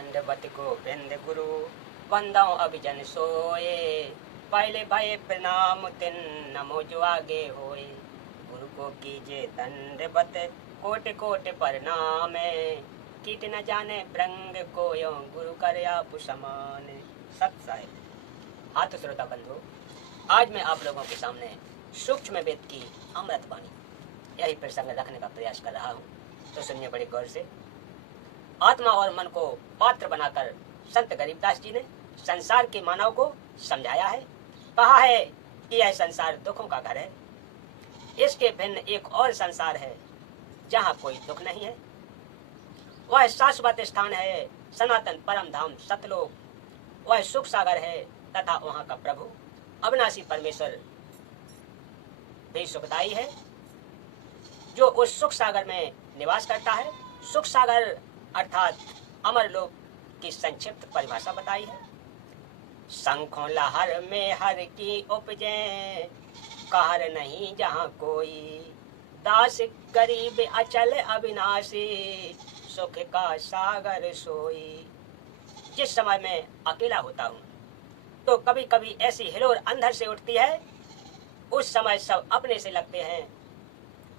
दंडवत गोविंद गुरु वंदो अभिजन सोए। पहले भय प्रणाम तिन नमो जो आगे होए। गुरु को कीजे दंडवत कोटि कोटि प्रणाम। कीट न जाने ब्रंग को यो गुरु कर आप समान। सत साहिब। हाथ श्रोता बंधु, आज मैं आप लोगों के सामने सूक्ष्म वेद की अमृत वाणी यही प्रसंग रखने का प्रयास कर रहा हूँ, तो सुनिए बड़े गौर से। आत्मा और मन को पात्र बनाकर संत गरीबदास जी ने संसार के मानव को समझाया है। कहा है कि यह संसार दुखों का घर है। इसके भिन्न एक और संसार है जहाँ कोई दुख नहीं है। वह शाश्वत स्थान है, सनातन परम धाम सतलोक। वह सुख सागर है तथा वहाँ का प्रभु अविनाशी परमेश्वर भी सुखदायी है, जो उस सुख सागर में निवास करता है। सुख सागर अर्थात अमर लोक की संक्षिप्त परिभाषा बताई है। शंखों लहर में हर की उपजे, कहर नहीं जहाँ कोई। दास गरीब अचल अविनाशी, सुख का सागर सोई। जिस समय मैं अकेला होता हूँ तो कभी कभी ऐसी हिलोर अंदर से उठती है। उस समय सब अपने से लगते हैं।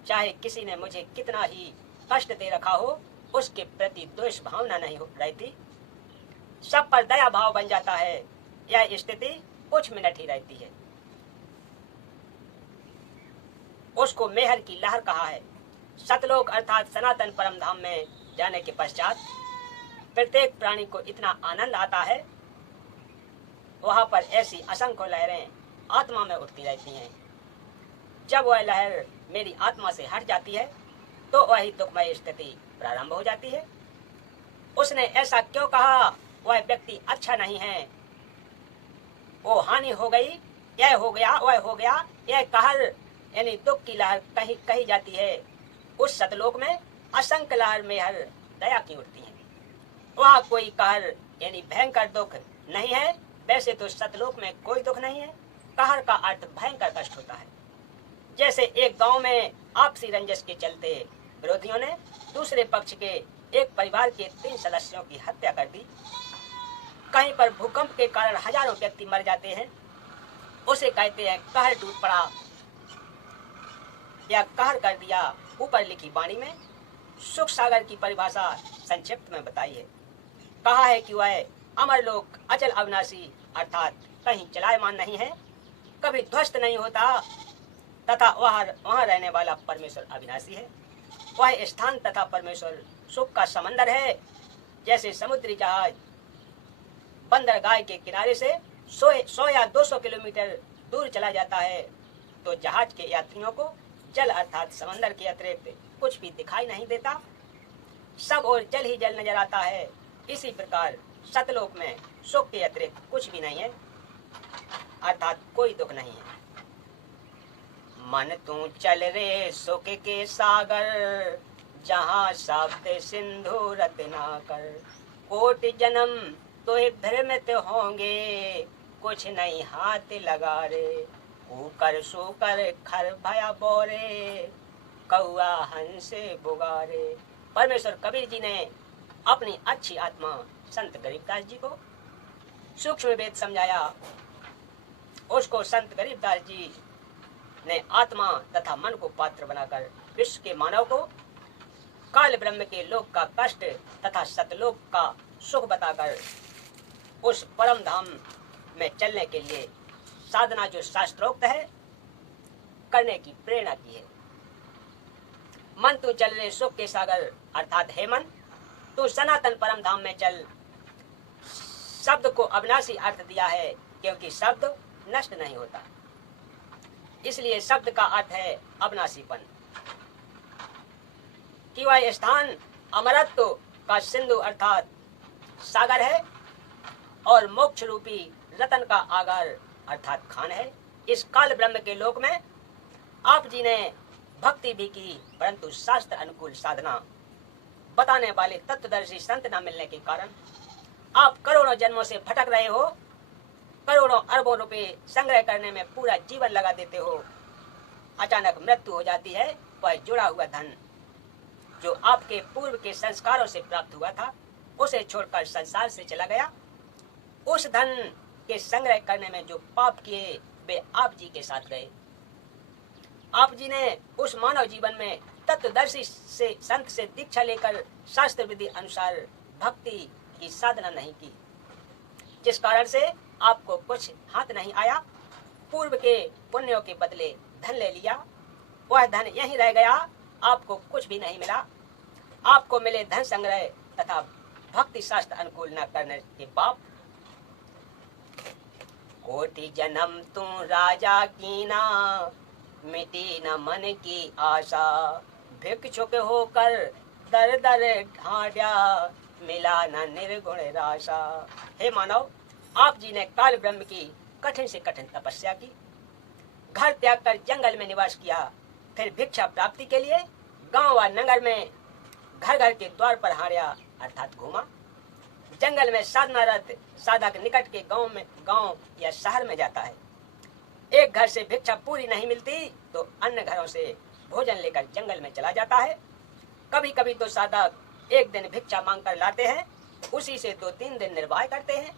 चाहे किसी ने मुझे कितना ही कष्ट दे रखा हो, उसके प्रति द्वेष भावना नहीं रहती। सब पर दया भाव बन जाता है। यह स्थिति कुछ मिनट ही रहती है। उसको मेहर की लहर कहा है। सतलोक अर्थात सनातन परम धाम में जाने के पश्चात प्रत्येक प्राणी को इतना आनंद आता है। वहां पर ऐसी असंख्य लहरें आत्मा में उठती रहती हैं। जब वह लहर मेरी आत्मा से हट जाती है तो वही दुखमय स्थिति प्रारंभ हो जाती है। उसने ऐसा क्यों कहा? वह व्यक्ति अच्छा नहीं है, वो हानि हो गई, यह हो गया, वह हो गया। यह कहर यानी दुख की लहर कहीं कही जाती है। उस सतलोक में असंख्य लहर में हर दया की उठती है। वहाँ कोई कहर यानी भयंकर दुख नहीं है। वैसे तो सतलोक में कोई दुख नहीं है। कहर का अर्थ भयंकर कष्ट होता है। जैसे एक गांव में आपसी रंजिश के चलते विरोधियों ने दूसरे पक्ष के एक परिवार के 3 सदस्यों की हत्या कर दी। कहीं पर भूकंप के कारण हजारों व्यक्ति मर जाते हैं। उसे कहते हैं कहर टूट पड़ा या कहर कर दिया। ऊपर लिखी वाणी में सुख सागर की परिभाषा संक्षिप्त में बताई है। कहा है कि वह अमर लोक अचल अविनाशी अर्थात कहीं चलायमान नहीं है, कभी ध्वस्त नहीं होता तथा वहाँ रहने वाला परमेश्वर अविनाशी है। वह स्थान तथा परमेश्वर सुख का समंदर है। जैसे समुद्री जहाज बंदरगाह के किनारे से 100 या 200 किलोमीटर दूर चला जाता है तो जहाज के यात्रियों को जल अर्थात समंदर के अतिरिक्त कुछ भी दिखाई नहीं देता। सब और जल ही जल नजर आता है। इसी प्रकार सतलोक में सुख के अतिरिक्त कुछ भी नहीं है, अर्थात कोई दुख नहीं है। मन तू चल रे सुख के सागर, जहाँ शब्द सिंधु रत्नाकर। कोटि जन्म तो भ्रमित होंगे, कुछ नहीं हाथ लगा रे। ऊकर सोकर खर भया बोरे, कौआ हंसे बुगारे। परमेश्वर कबीर जी ने अपनी अच्छी आत्मा संत गरीबदास जी को सूक्ष्म वेद समझाया। उसको संत गरीबदास जी ने आत्मा तथा मन को पात्र बनाकर विश्व के मानव को काल ब्रह्म के लोक का कष्ट तथा सतलोक का सुख बताकर उस परम धाम में चलने के लिए साधना जो शास्त्रोक्त है करने की प्रेरणा की है। मन तू चल रे सुख के सागर अर्थात हे मन तू सनातन परम धाम में चल। शब्द को अविनाशी अर्थ दिया है क्योंकि शब्द नष्ट नहीं होता, इसलिए शब्द का अर्थ है अविनाशीपन। कि वह स्थान अमरत्व का सिंधु अर्थात सागर है और मोक्ष रूपी रतन का आगार अर्थात खान है। इस काल ब्रह्म के लोक में आप जी ने भक्ति भी की, परंतु शास्त्र अनुकूल साधना बताने वाले तत्वदर्शी संत न मिलने के कारण आप करोड़ों जन्मों से भटक रहे हो। करोड़ों अरबों रुपए संग्रह करने में पूरा जीवन लगा देते हो। अचानक मृत्यु हो जाती है। वह जुड़ा हुआ धन जो आपके पूर्व के संस्कारों से प्राप्त हुआ था उसे छोड़कर संसार से चला गया। उस धन के संग्रह करने में जो पाप किए वे आप जी के साथ गए। आप जी ने उस मानव जीवन में तत्वदर्शी से संत से दीक्षा लेकर शास्त्र विधि अनुसार भक्ति की साधना नहीं की, जिस कारण से आपको कुछ हाथ नहीं आया। पूर्व के पुण्यों के बदले धन ले लिया, वह धन यहीं रह गया, आपको कुछ भी नहीं मिला। आपको मिले धन संग्रह तथा भक्ति शास्त्र अनुकूल न करने के पाप। कोटि जन्म तू राजा कीना, मिटी न मन की आशा, भिक्षुक होकर दर दर ढांढा, मिला न निर्गुण राशा। हे मानव, आप जी ने काल ब्रह्म की कठिन से कठिन तपस्या की, घर त्याग कर जंगल में निवास किया, फिर भिक्षा प्राप्ति के लिए गांव व नगर में घर घर के द्वार पर हारिया अर्थात घूमा। जंगल में साधनारत साधक निकट के गांव या शहर में जाता है। एक घर से भिक्षा पूरी नहीं मिलती तो अन्य घरों से भोजन लेकर जंगल में चला जाता है। कभी कभी तो साधक एक दिन भिक्षा मांग कर लाते हैं, उसी से 2-3 दिन निर्वाह करते हैं।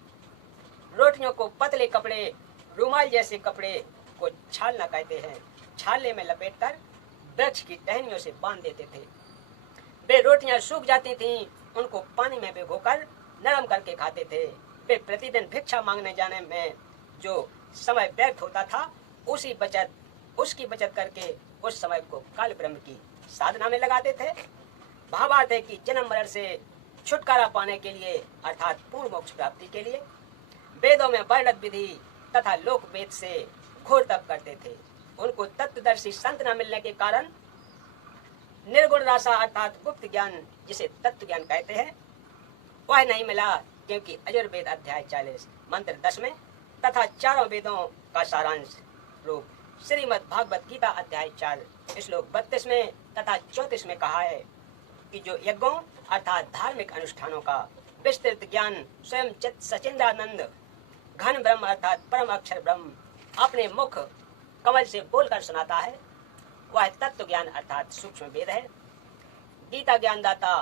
रोटियों को पतले कपड़े, रुमाल जैसे कपड़े को छालना कहते हैं, छाले में लपेटकर वृक्ष की टहनियों से बांध देते थे। वे रोटियां सूख जाती थीं, उनको पानी में भिगोकर नरम करके खाते थे। वे प्रतिदिन भिक्षा मांगने जाने में जो समय व्यर्थ होता था, उसकी बचत करके उस समय को काल ब्रह्म की साधना में लगाते थे। भावार्थ है कि जन्म मरण से छुटकारा पाने के लिए अर्थात पूर्ण मोक्ष प्राप्ति के लिए वेदों में वर्णित विधि तथा लोक वेद से घोर तप करते थे। उनको तत्वदर्शी संत न मिलने के कारण निर्गुण राशा अर्थात गुप्त ज्ञान, जिसे तत्व ज्ञान कहते हैं, वह नहीं मिला, क्योंकि यजुर्वेद अध्याय 40 मंत्र 10 में तथा चारों वेदों का सारांश रूप श्रीमद् भागवत गीता अध्याय 4 श्लोक 32 में तथा 34 में कहा है कि जो यज्ञों अर्थात धार्मिक अनुष्ठानों का विस्तृत ज्ञान स्वयं सचिंदानंद घन ब्रह्म अर्थात परम अक्षर ब्रह्म अपने मुख कमल से बोलकर सुनाता है, वह तत्व ज्ञान अर्थात सूक्ष्म वेद है। गीता ज्ञानदाता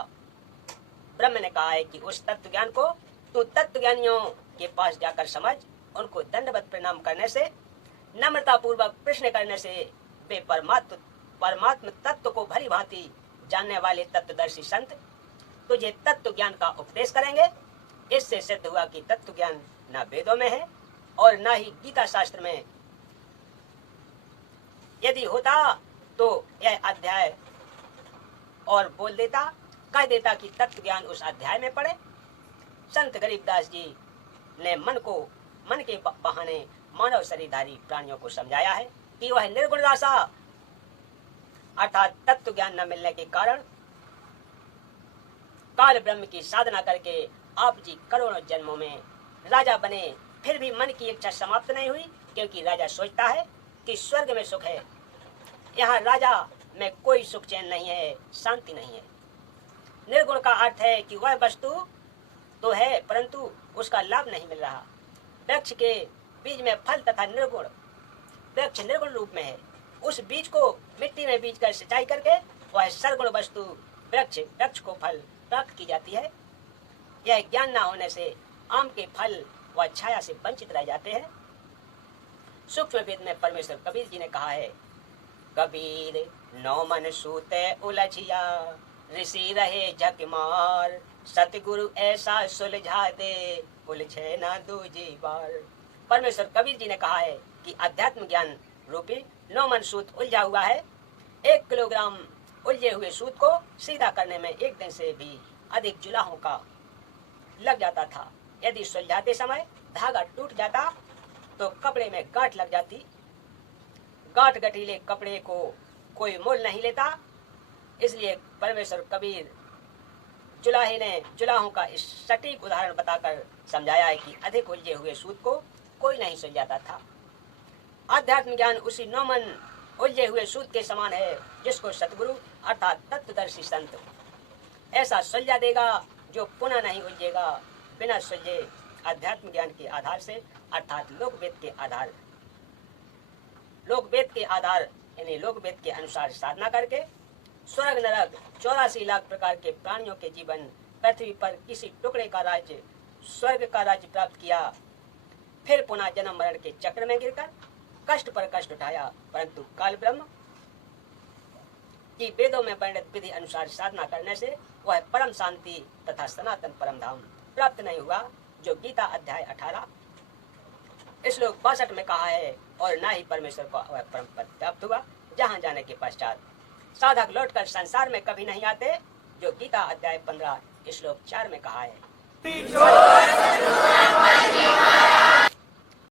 ब्रह्म ने कहा है कि उस तत्व ज्ञान को तू तत्व ज्ञानियों के पास जाकर समझ। उनको दंडवत प्रणाम करने से, नम्रता पूर्वक प्रश्न करने से वे परमात्म तत्व को भली भांति जानने वाले तत्वदर्शी संत तुझे तत्व ज्ञान का उपदेश करेंगे। इससे सिद्ध हुआ कि तत्व ज्ञान न वेदों में है और न ही गीता शास्त्र में। यदि होता तो यह अध्याय और बोल देता, कह देता कि तत्व ज्ञान उस अध्याय में पढ़े। संत गरीबदास जी ने मन के बहाने मानव शरीरधारी प्राणियों को समझाया है कि वह निर्गुण राशा अर्थात तत्व ज्ञान न मिलने के कारण काल ब्रह्म की साधना करके आप जी करोड़ों जन्मों में राजा बने, फिर भी मन की इच्छा समाप्त नहीं हुई, क्योंकि राजा सोचता है कि स्वर्ग में सुख है, यहाँ राजा में कोई सुख चैन नहीं है, शांति नहीं है। निर्गुण का अर्थ है कि वह वस्तु तो है परंतु उसका लाभ नहीं मिल रहा। वृक्ष के बीज में फल तथा निर्गुण वृक्ष निर्गुण रूप में है, उस बीज को मिट्टी में बीज कर सिंचाई करके वह सर्गुण वस्तु वृक्ष को फल प्राप्त की जाती है। यह ज्ञान न होने से आम के फल व छाया से वंचित रह जाते हैं। सूक्ष्म वेद में परमेश्वर कबीर जी ने कहा है, कबीर नौ मन सूते उलझिया, ऋषि रहे झक मार, सतगुरु ऐसा सुलझा दे, उलझे ना दूजी बार। परमेश्वर कबीर जी ने कहा है कि अध्यात्म ज्ञान रूपी 9 मन सूत उलझा हुआ है। 1 किलोग्राम उलझे हुए सूत को सीधा करने में 1 दिन से भी अधिक जुलाहों का लग जाता था। यदि सुलझाते समय धागा टूट जाता तो कपड़े में गांठ लग जाती। गांठ गठीले कपड़े को कोई मोल नहीं लेता, इसलिए परमेश्वर कबीर जुलाहे ने जुलाहों का इस सटीक उदाहरण बताकर समझाया है कि अधिक उलझे हुए सूत को कोई नहीं सुलझाता था। आध्यात्म ज्ञान उसी 9 मन उलझे हुए सूत के समान है, जिसको सतगुरु अर्थात तत्वदर्शी संत ऐसा सुलझा देगा जो पुनः नहीं उलझेगा। बिना सुलझे अध्यात्म ज्ञान के आधार से अर्थात लोकवेद के आधार यानी लोकवेद के अनुसार साधना करके स्वर्ग नरक 84 लाख प्रकार के प्राणियों के जीवन पृथ्वी पर किसी टुकड़े का राज्य, स्वर्ग का राज्य प्राप्त किया, फिर पुनः जन्म मरण के चक्र में गिरकर कष्ट पर कष्ट उठाया, परंतु काल ब्रह्म की वेदों में वर्णित विधि अनुसार साधना करने से वह परम शांति तथा सनातन परम धाम प्राप्त नहीं हुआ, जो गीता अध्याय 18 श्लोक 62 में कहा है। और न ही परमेश्वर को वह परम पद प्राप्त हुआ, जहाँ जाने के पश्चात साधक लौटकर संसार में कभी नहीं आते, जो गीता अध्याय 15 श्लोक 4 में कहा है।